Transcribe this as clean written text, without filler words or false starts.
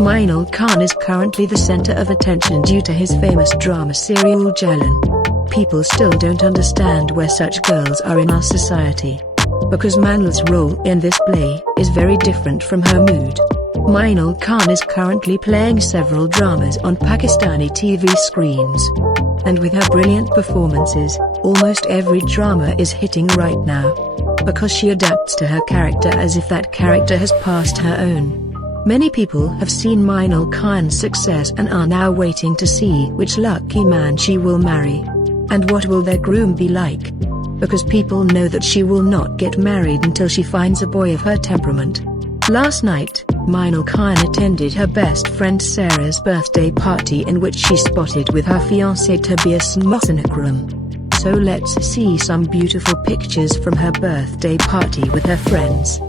Minal Khan is currently the center of attention due to his famous drama serial Jalan. People still don't understand where such girls are in our society. Because Manal's role in this play is very different from her mood. Minal Khan is currently playing several dramas on Pakistani TV screens. And with her brilliant performances, almost every drama is hitting right now. Because she adapts to her character as if that character has passed her own. Many people have seen Minal Khan's success and are now waiting to see which lucky man she will marry. And what will their groom be like? Because people know that she will not get married until she finds a boy of her temperament. Last night, Minal Khan attended her best friend Sara's birthday party in which she spotted with her fiancé Tobias Mosenakram. So let's see some beautiful pictures from her birthday party with her friends.